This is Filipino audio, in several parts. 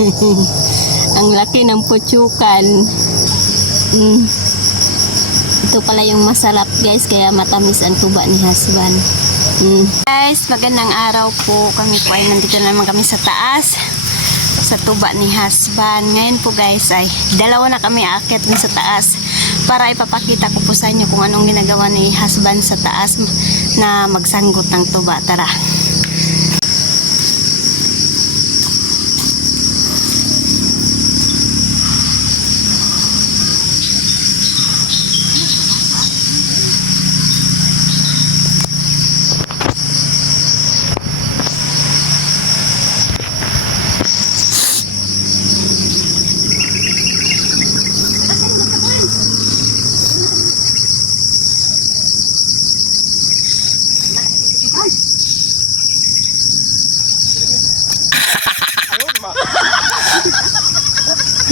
Ang laki ng putsukan. Mm. Ito pala yung masarap guys, kaya matamis ang tuba ni husband. Mm. Guys, magandang araw po. Kami po ay nandito na naman kami sa taas sa tuba ni husband. Ngayon po guys ay dalawa na kami akit sa taas para ipapakita ko po sa inyo kung anong ginagawa ni husband sa taas na magsanggot ng tuba. Tara.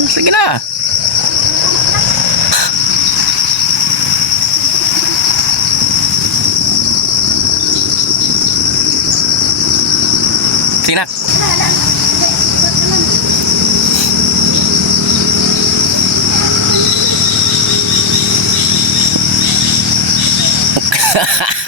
Sige na. Sige na. Kuha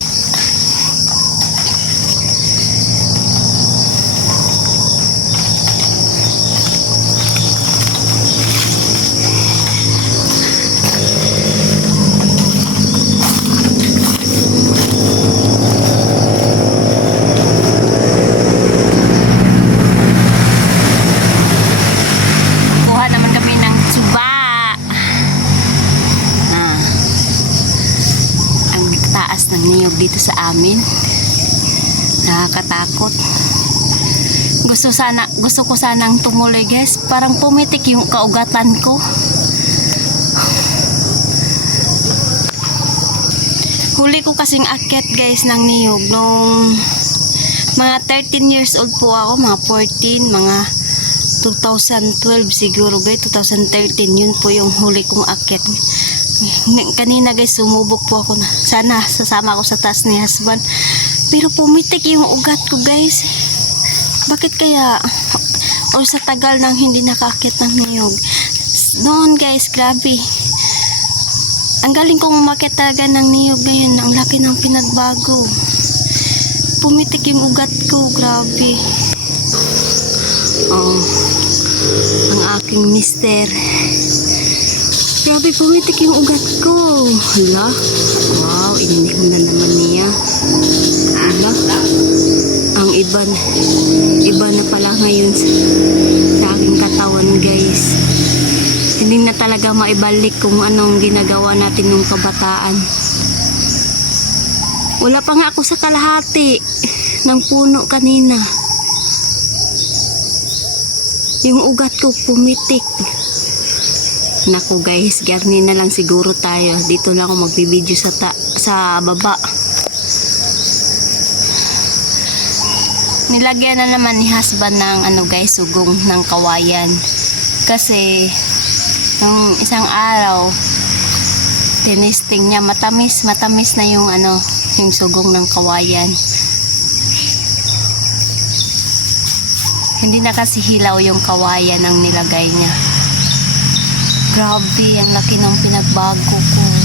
Nakakatakot. Gusto sana gusto ko sanang tumuloy guys. Parang pumitik yung kaugatan ko. Huli ko kasing akyat guys ng niyog nung mga 13 years old po ako, mga 14, mga 2012 siguro ba 2013 yun po yung huli kong akit kanina guys sumubok po ako na sana sasama ako sa taas ni husband pero pumitik yung ugat ko guys bakit kaya o sa tagal nang hindi nakakit ng niyog noon guys grabe ang galing kong umakit talaga ng niyog ngayon ang laki ng pinagbago pumitik yung ugat ko grabe Oh, ang aking mister. Grabe, pumitik yung ugat ko. Hala. Wow, inihon na naman niya. Iba na, iba na pala ngayon sa, sa aking katawan, guys. Hindi na talaga maibalik kung anong ginagawa natin nung kabataan. Wala pa nga ako sa kalahati ng puno kanina. Yung ugat ko pumitik. Naku guys, garni na lang siguro tayo. Dito lang ako magbibideo sa ta sa baba. Nilagyan na naman ni husband ng ano guys, sugong ng kawayan. Kasi nung isang araw tinisting niya matamis, matamis na yung ano, yung sugong ng kawayan. Hindi na kasi hilaw yung kawayan ang nilagay niya. Grabe, ang laki ng pinagbago ko.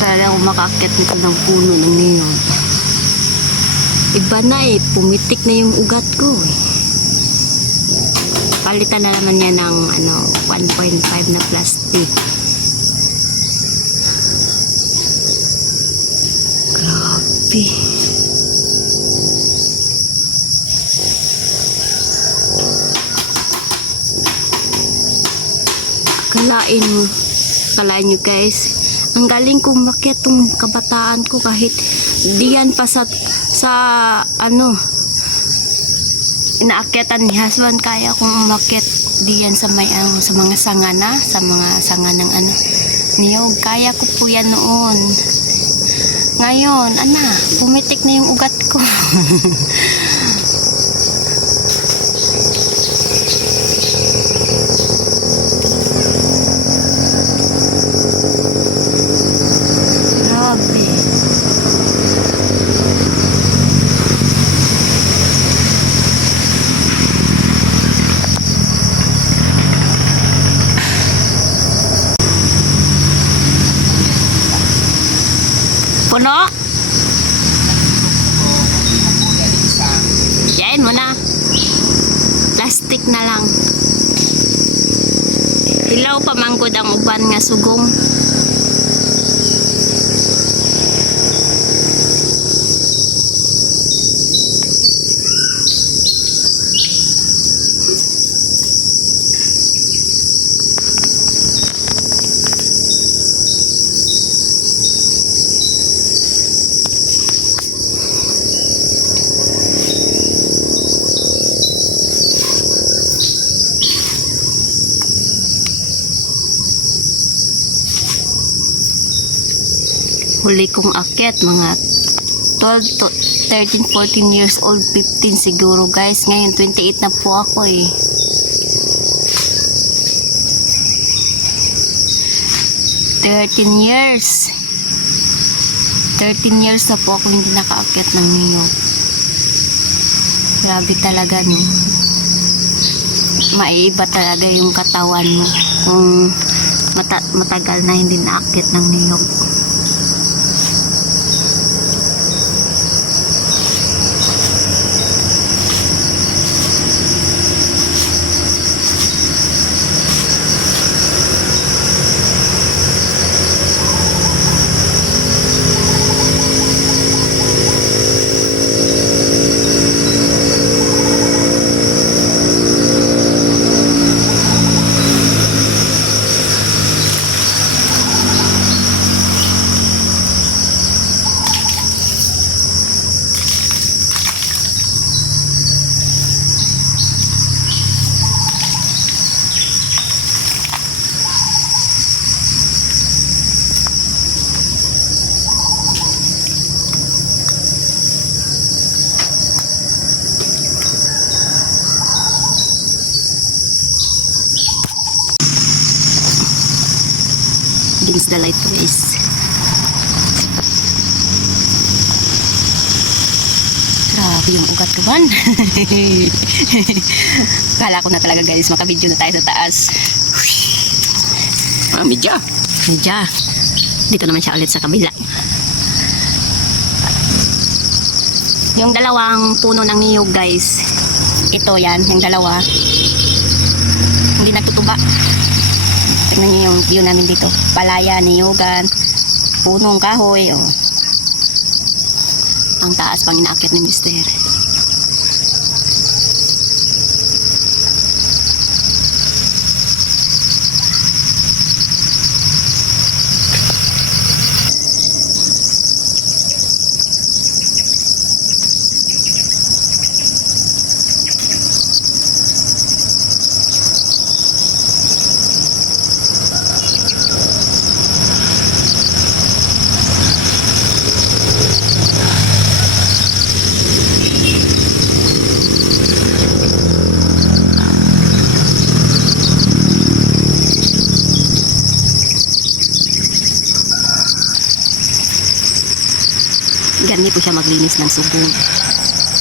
Talaga ako makakit nito ng puno ng niyon. Iba na eh, pumitik na yung ugat ko eh. Palitan na naman niya ng ano, 1.5 na plastic. Grabe. Kala Kalain mo. Kalain nyo guys. Ang galing kong makyat tong kabataan ko kahit diyan pa sa, sa ano, inaakyatan ni husband kaya kong umakyat diyan sa may ano, sa mga sangana, sa mga sanga ng ano, niyog. Kaya ko po yan noon. Ngayon, ana, pumitik na yung ugat ko. Puno? Yain mo na. Plastic na lang. Hilaw pa manggod ang uban nga sugong. Huli kong akyat mga 12 to 13, 14 years old, 15 siguro guys. Ngayon 28 na po ako eh. Thirteen years. 13 years na po ako hindi nakaakyat ng niyo. Grabe talaga no. Maiiba talaga yung katawan mo kung mata- matagal na hindi naakyat ng niyog. The light guys. Grabe yung ugat ko man. Kala ko na talaga guys, makabidyo na tayo sa taas. Ah, medya. Medya. Dito naman siya ulit sa kabila. Yung dalawang puno ng niyog guys. Ito yan, yung dalawa. Hindi nagtutuba. Yung view namin dito. Palaya, niyugan, punong kahoy. Oh. Ang taas pang inaakyat ni Mister. Ganito siya maglinis ng subong.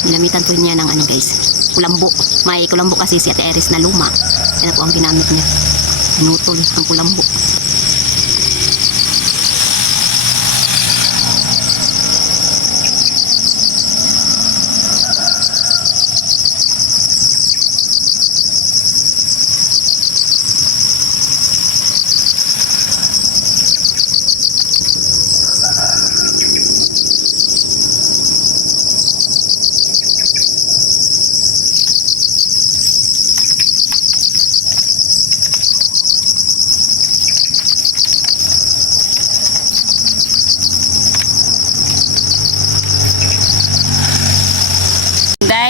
Ginamitan po niya ng ano guys, kulambo. May kulambo kasi si Ate Eris na luma. Yan po ang ginamit niya. Pinutol ang kulambo.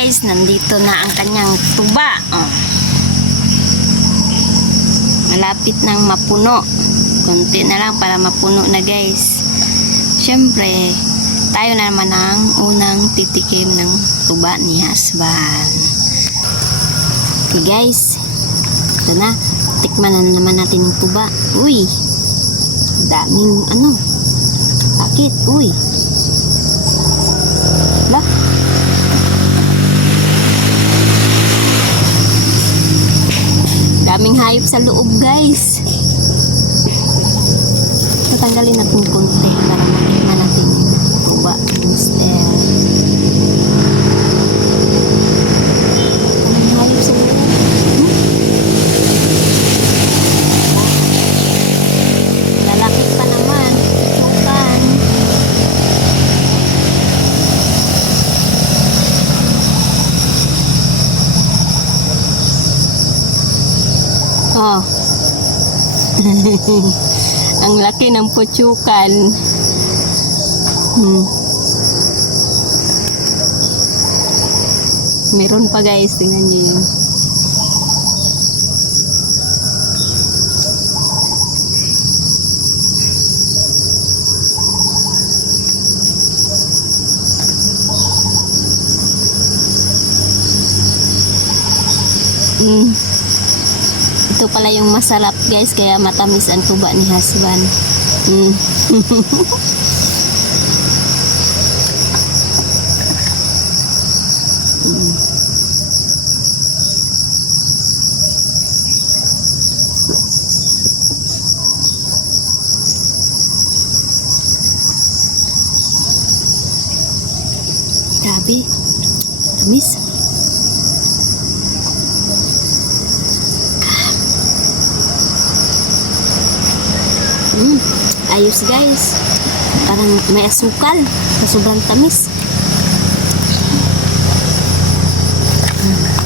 Guys, nandito na ang kanyang tuba. Oh. Malapit nang mapuno. Konti na lang para mapuno na guys. Siyempre, tayo na naman ang unang titikim ng tuba ni husband. Okay guys, ito na. Tikman na naman natin yung tuba. Uy, daming ano. Bakit? Uy. Hayop sa loob, guys. Tatanggalin natin konti para matikman natin yung tuba. Mister. Daming hayop sa loob. Hmm? Lalaki pa naman. Tukan. Oh. Ang laki ng putsukan. Hmm. Meron pa guys, tingnan niyo yun. Mm. Ito pala yung masarap guys, kaya matamis ang tuba ni husband. Mm. Grabe. Tamis. Mm, ayos guys. Parang may asukal na sobrang tamis.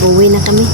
Uwi na kami.